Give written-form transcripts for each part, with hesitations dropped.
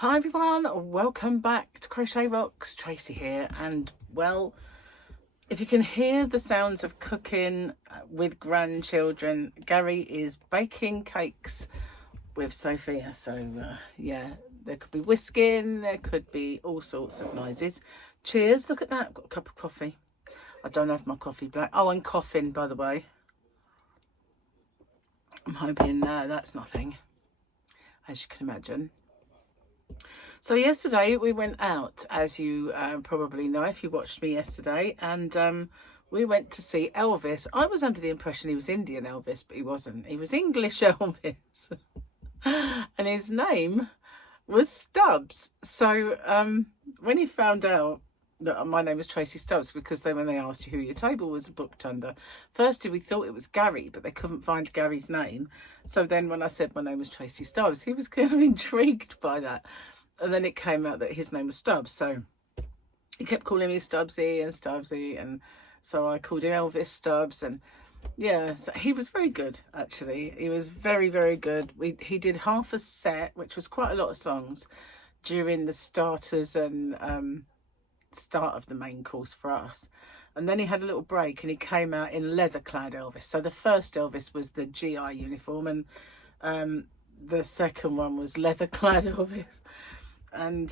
Hi everyone, welcome back to Crochet Rocks. Tracy here, and well, if you can hear the sounds of cooking with grandchildren, Gary is baking cakes with Sophia. So yeah, there could be whisking, there could be all sorts of noises. Cheers, look at that, I've got a cup of coffee. I don't have my coffee black. Oh, and coughing, by the way. I'm hoping that's nothing, as you can imagine. So yesterday we went out, as you probably know if you watched me yesterday, and we went to see Elvis. I was under the impression he was Indian Elvis, but he wasn't. He was English Elvis. And his name was Stubbs. So when he found out that my name was Tracy Stubbs, because when they asked you who your table was booked under, firstly we thought it was Gary, but they couldn't find Gary's name. So then when I said my name was Tracy Stubbs, he was kind of intrigued by that. And then it came out that his name was Stubbs. So he kept calling me Stubbsy and Stubbsy. And so I called him Elvis Stubbs. And yeah, so he was very good, actually. He was very, very good. He did half a set, which was quite a lot of songs, during the starters and start of the main course for us. And then he had a little break and he came out in leather-clad Elvis. So the first Elvis was the GI uniform, and the second one was leather-clad Elvis. And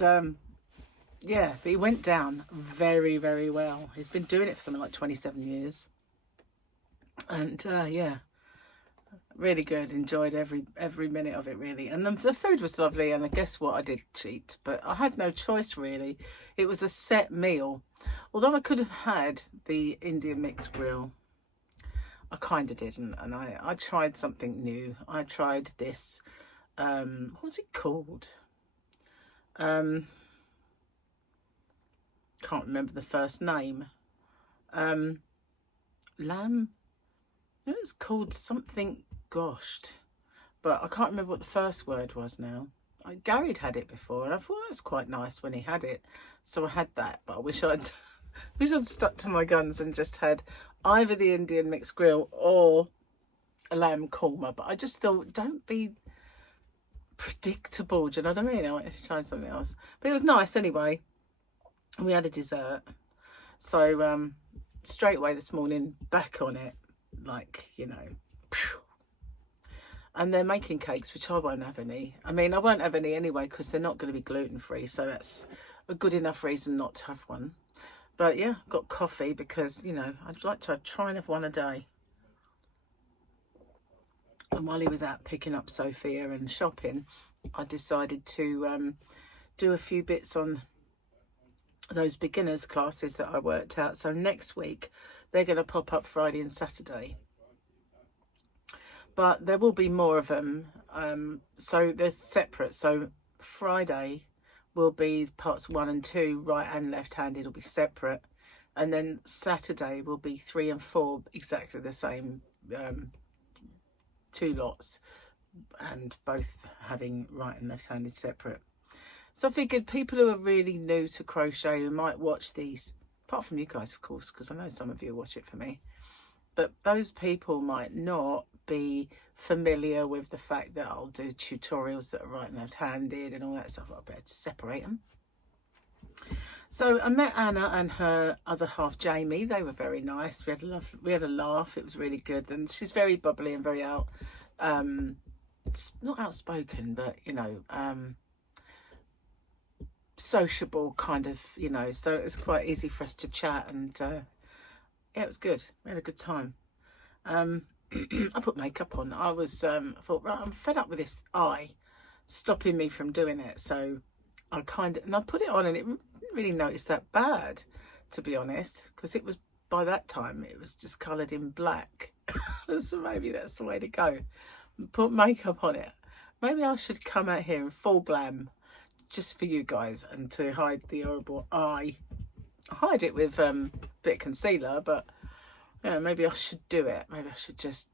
yeah, but he went down very, very well. He's been doing it for something like 27 years. And yeah, really good. Enjoyed every minute of it, really. And the food was lovely. And guess what? I did cheat, but I had no choice, really. It was a set meal. Although I could have had the Indian mixed grill, I kind of didn't. And I tried something new. I tried this, what was it called? Can't remember the first name. Lamb. It was called something goshed, but I can't remember what the first word was now. Gary'd had it before, and I thought it was quite nice when he had it, so I had that. But I wish I'd stuck to my guns and just had either the Indian mixed grill or a lamb korma. But I just thought, don't be predictable, do you know what I mean? I wanted to try something else, but it was nice anyway. And we had a dessert, so straight away this morning back on it, like, you know. And they're making cakes, which I won't have any. I mean, I won't have any anyway because they're not going to be gluten-free, so that's a good enough reason not to have one. But yeah, got coffee because, you know, I'd like to try and have one a day. And while he was out picking up Sophia and shopping, I decided to do a few bits on those beginners classes that I worked out. So next week, they're going to pop up Friday and Saturday. But there will be more of them. So they're separate. So Friday will be parts 1 and 2, right and left-handed will be separate. And then Saturday will be 3 and 4, exactly the same, 2 lots, and both having right and left-handed separate. So I figured people who are really new to crochet, who might watch these, apart from you guys of course, because I know some of you watch it for me, but those people might not be familiar with the fact that I'll do tutorials that are right and left-handed and all that stuff. I better separate them. So I met Anna and her other half Jamie. They were very nice. We had a laugh. It was really good. And she's very bubbly and very not outspoken, but you know, sociable kind of, you know. So it was quite easy for us to chat, and yeah, it was good. We had a good time. I put makeup on. I thought, right, I'm fed up with this eye stopping me from doing it. So I put it on, and it didn't really notice that bad, to be honest, because it was, by that time, it was just coloured in black. So maybe that's the way to go. Put makeup on it. Maybe I should come out here in full glam, just for you guys, and to hide the horrible eye. I hide it with a bit of concealer, but yeah, maybe I should do it. Maybe I should just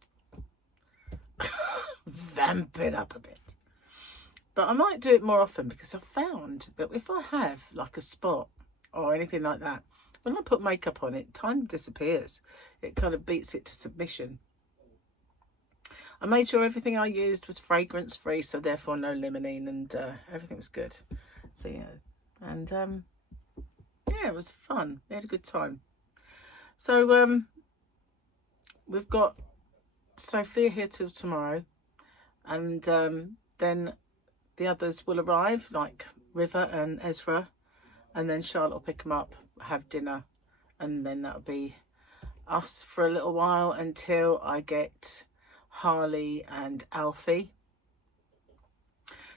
vamp it up a bit. But I might do it more often, because I've found that if I have like a spot or anything like that, when I put makeup on, it kind of disappears. It kind of beats it to submission. I made sure everything I used was fragrance free, so therefore no limonene, and everything was good. So yeah, and yeah, it was fun. We had a good time. So we've got Sophia here till tomorrow, and then the others will arrive, like River and Ezra, and then Charlotte will pick them up, have dinner, and then that'll be us for a little while until I get Harley and Alfie.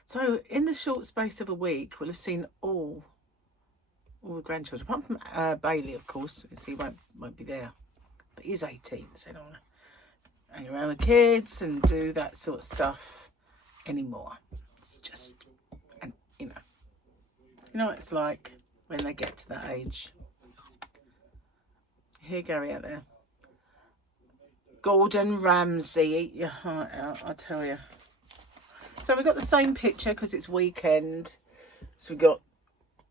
So in the short space of a week, we'll have seen all the grandchildren, apart from Bailey, of course, because he won't be there, but he's 18, so I don't want to hang around with kids and do that sort of stuff anymore. It's just, and you know what it's like when they get to that age. Here, Gary, out there. Gordon Ramsay, eat your heart out, I tell you. So we've got the same picture because it's weekend. So we've got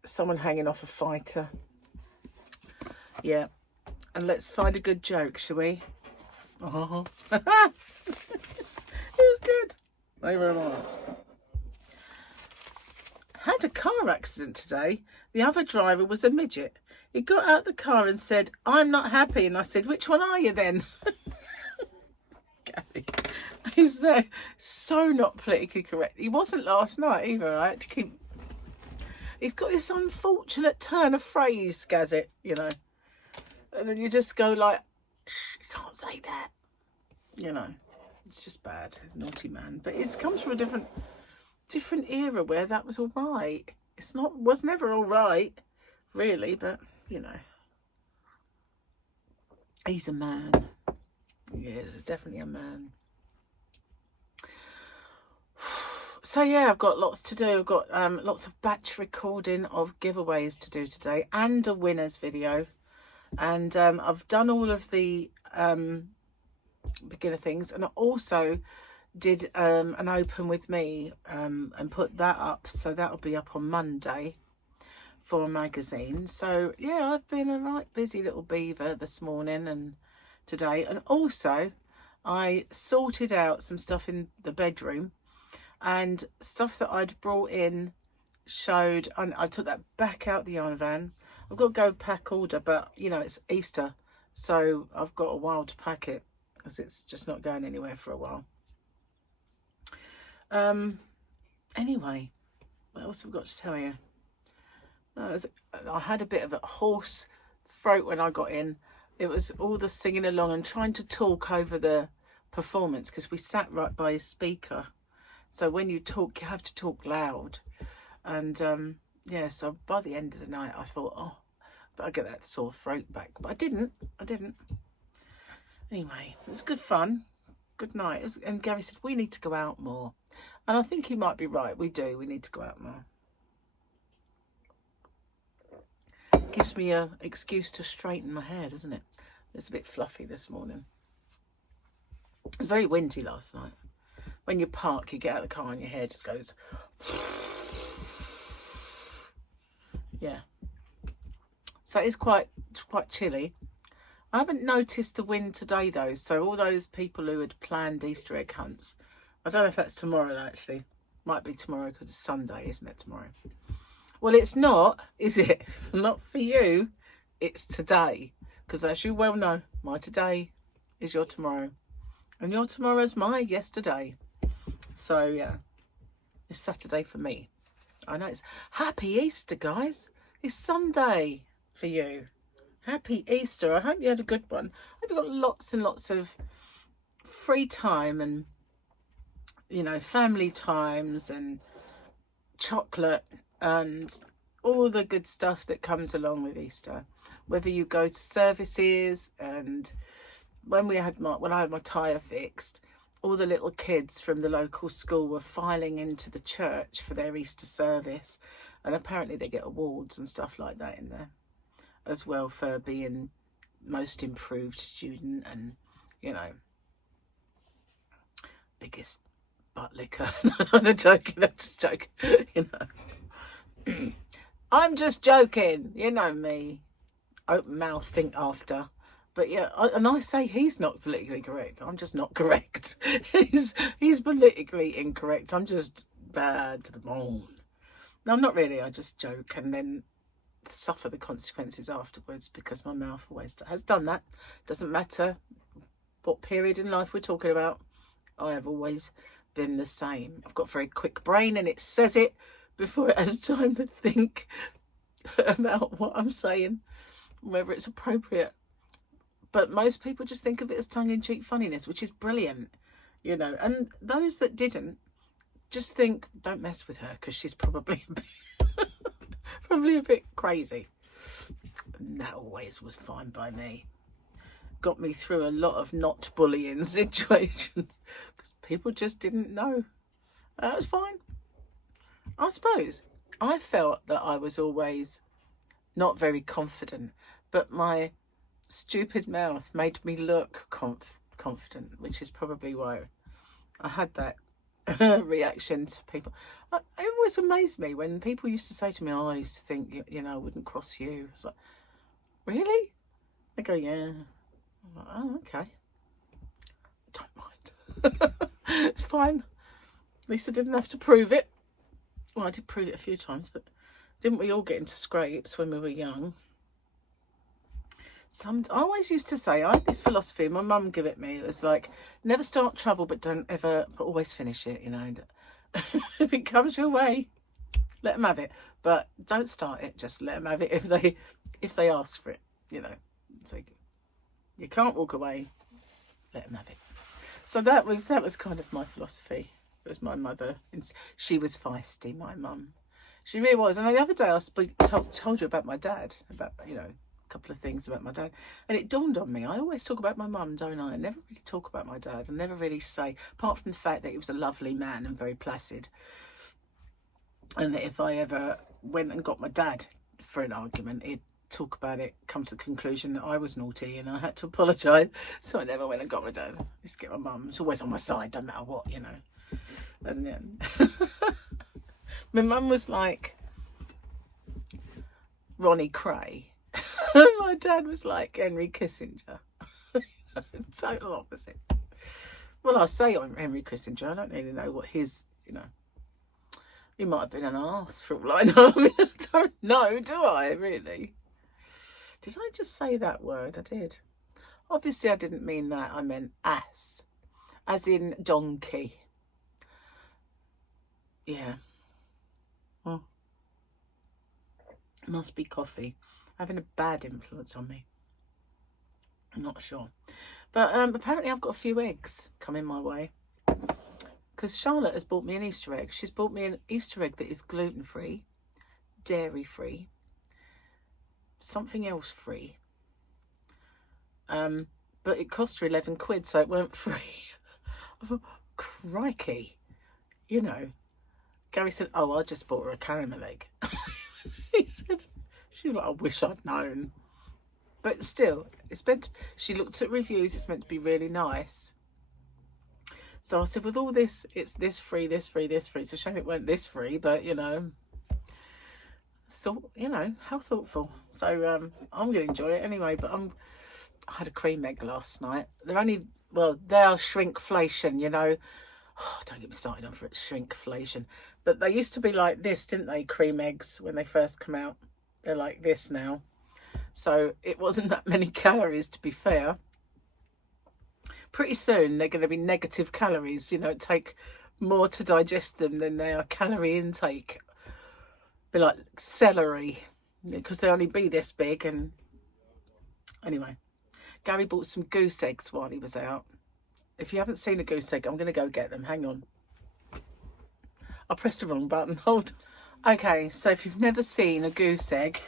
someone hanging off a fighter. Yeah. And let's find a good joke, shall we? Oh. It was good. They were all. Had a car accident today. The other driver was a midget. He got out the car and said, "I'm not happy." And I said, "Which one are you then?" Gary. He's so not politically correct. He wasn't last night either. I had to keep... He's got this unfortunate turn of phrase, Gazette, you know. And then you just go like, "Shh, you can't say that." You know, it's just bad. Naughty man. But it comes from a different era where that was all right. Was never all right, really, but, you know. He's a man. He is definitely a man. So yeah, I've got lots to do. I've got lots of batch recording of giveaways to do today and a winners video. And I've done all of the beginner things, and I also did an open with me and put that up. So that'll be up on Monday for a magazine. So yeah, I've been a right busy little beaver this morning and today. And also I sorted out some stuff in the bedroom, and stuff that I'd brought in showed, and I took that back out the yarn van. I've got to go pack order, but you know, it's Easter, so I've got a while to pack it because it's just not going anywhere for a while. Anyway, what else have I got to tell you? I had a bit of a hoarse throat when I got in. It was all the singing along and trying to talk over the performance because we sat right by a speaker. So when you talk, you have to talk loud. And yeah, so by the end of the night, I thought, oh, but I get that sore throat back. But I didn't. Anyway, it was good fun. Good night. And Gary said, we need to go out more. And I think he might be right. We do. We need to go out more. Gives me an excuse to straighten my hair, doesn't it? It's a bit fluffy this morning. It was very windy last night. When you park, you get out of the car and your hair just goes... Yeah. So it's quite chilly. I haven't noticed the wind today, though. So all those people who had planned Easter egg hunts, I don't know if that's tomorrow, actually. Might be tomorrow because it's Sunday, isn't it, tomorrow? Well, it's not, is it? Not for you. It's today. Because as you well know, my today is your tomorrow. And your tomorrow's my yesterday. So, yeah. It's Saturday for me. I know it's Happy Easter, guys. It's Sunday for you. Happy Easter. I hope you had a good one. I hope you got lots and lots of free time and, you know, family times and chocolate and all the good stuff that comes along with Easter. Whether you go to services, and when I had my tyre fixed, all the little kids from the local school were filing into the church for their Easter service, and apparently they get awards and stuff like that in there as well for being most improved student and, you know, biggest butt licker. I'm joking, I'm just joking, you know. I'm just joking, you know me. Open mouth, think after. But yeah, and I say he's not politically correct. I'm just not correct. He's politically incorrect. I'm just bad to the bone. No, I'm not really. I just joke and then suffer the consequences afterwards, because my mouth always has done that. Doesn't matter what period in life we're talking about. I have always been the same. I've got a very quick brain, and it says it before it has time to think about what I'm saying, whether it's appropriate. But most people just think of it as tongue-in-cheek funniness, which is brilliant, you know. And those that didn't, just think, don't mess with her, because she's probably a bit crazy. And that always was fine by me. Got me through a lot of not bullying situations, because people just didn't know. That was fine. I suppose I felt that I was always not very confident, but my stupid mouth made me look confident, which is probably why I had that reaction to people. It always amazed me when people used to say to me, oh, I used to think, you know, I wouldn't cross you. I was like, really? They go, yeah. I'm like, oh, okay. Don't mind. It's fine. At least I didn't have to prove it. Well, I did prove it a few times, but didn't we all get into scrapes when we were young? I always used to say, I had this philosophy, my mum gave it me. It was like, never start trouble, but always finish it, you know. If it comes your way, let them have it. But don't start it, just let them have it if they ask for it, you know. You can't walk away, let them have it. So that was kind of my philosophy. It was my mother. She was feisty, my mum. She really was. And the other day I told you about my dad, about, you know, couple of things about my dad, and it dawned on me, I always talk about my mum, don't I? I never really talk about my dad. I never really say, apart from the fact that he was a lovely man and very placid, and that if I ever went and got my dad for an argument, he'd talk about it, come to the conclusion that I was naughty and I had to apologise. So I never went and got my dad. I used to get my mum. It's always on my side, doesn't matter what, you know. And then my mum was like Ronnie Cray. My dad was like Henry Kissinger. Total opposites. Well, I say I'm Henry Kissinger. I don't really know what his, you know. He might have been an arse for all I know. I mean, I don't know, do I, really? Did I just say that word? I did. Obviously, I didn't mean that. I meant ass. As in donkey. Yeah. Well, must be coffee. Having a bad influence on me. I'm not sure. But apparently I've got a few eggs coming my way. Because Charlotte has bought me an Easter egg. She's bought me an Easter egg that is gluten-free, dairy-free, something else free. But it cost her 11 quid, so it weren't free. I thought, crikey. You know. Gary said, oh, I just bought her a caramel egg. He said... She was like, I wish I'd known. But still, she looked at reviews, it's meant to be really nice. So I said, with all this, it's this free, this free, this free. It's a shame it weren't this free, but, you know, thought, you know, how thoughtful. So I'm going to enjoy it anyway. But I had a cream egg last night. They are shrinkflation, you know. Oh, don't get me started on shrinkflation. But they used to be like this, didn't they, cream eggs, when they first come out. They're like this now. So it wasn't that many calories, to be fair. Pretty soon they're going to be negative calories. You know, take more to digest them than they are calorie intake. Be like celery, because they only be this big. And anyway, Gary bought some goose eggs while he was out. If you haven't seen a goose egg, I'm going to go get them. Hang on. I pressed the wrong button. Hold on. Okay, so if you've never seen a goose egg,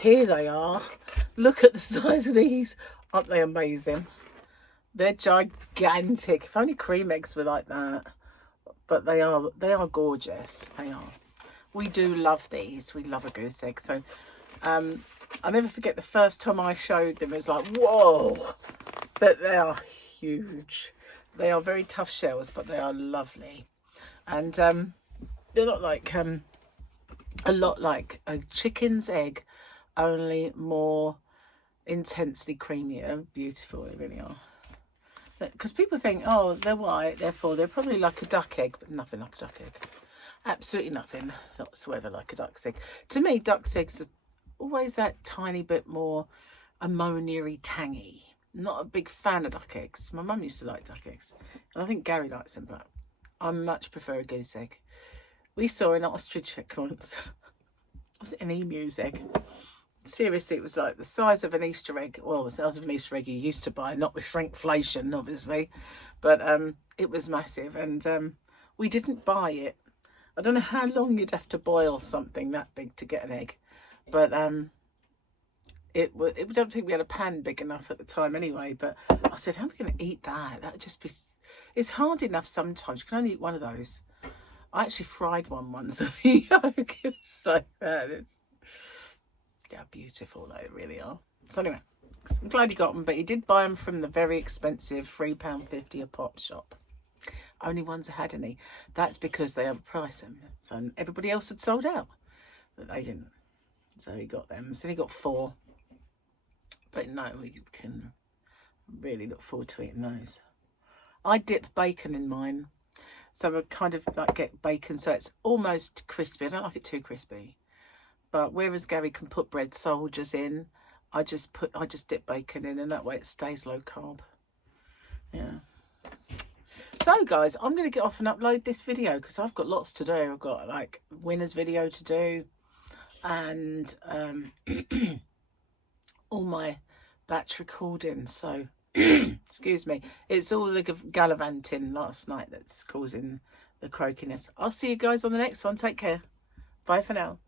here they are. Look at the size of these. Aren't they amazing? They're gigantic. If only cream eggs were like that. But they are gorgeous. They are. We do love these. We love a goose egg. So I'll never forget the first time I showed them. It was like, whoa. But they are huge. They are very tough shells, but they are lovely. And they're not like a lot like a chicken's egg, only more intensely creamy. They're beautiful, they really are. Because people think, oh, they're white, therefore they're probably like a duck egg, but nothing like a duck egg. Absolutely nothing whatsoever like a duck's egg. To me, duck's eggs are always that tiny bit more ammonia-y, tangy. Not a big fan of duck eggs. My mum used to like duck eggs, and I think Gary likes them, but I much prefer a goose egg. We saw an ostrich egg once. Was it an emu's egg? Seriously, it was like the size of an Easter egg. Well, the size of an Easter egg you used to buy, not with shrinkflation, obviously. But it was massive, and we didn't buy it. I don't know how long you'd have to boil something that big to get an egg. But I don't think we had a pan big enough at the time anyway. But I said, how are we going to eat that? That would just be... It's hard enough sometimes. You can only eat one of those. I actually fried one once. The yolk was like that. Yeah, beautiful they really are. So anyway, I'm glad he got them, but he did buy them from the very expensive £3.50 a pop shop. Only ones that had any. That's because they overpriced them. So everybody else had sold out, but they didn't. So he got them. So he got 4. But no, we can really look forward to eating those. I dip bacon in mine. So I kind of like get bacon so it's almost crispy. I don't like it too crispy. But whereas Gary can put bread soldiers in, I just dip bacon in, and that way it stays low carb. Yeah. So guys, I'm going to get off and upload this video because I've got lots to do. I've got like winner's video to do, and all my batch recordings. So excuse me, it's all the gallivanting last night that's causing the croakiness. I'll see you guys on the next one. Take care. Bye for now.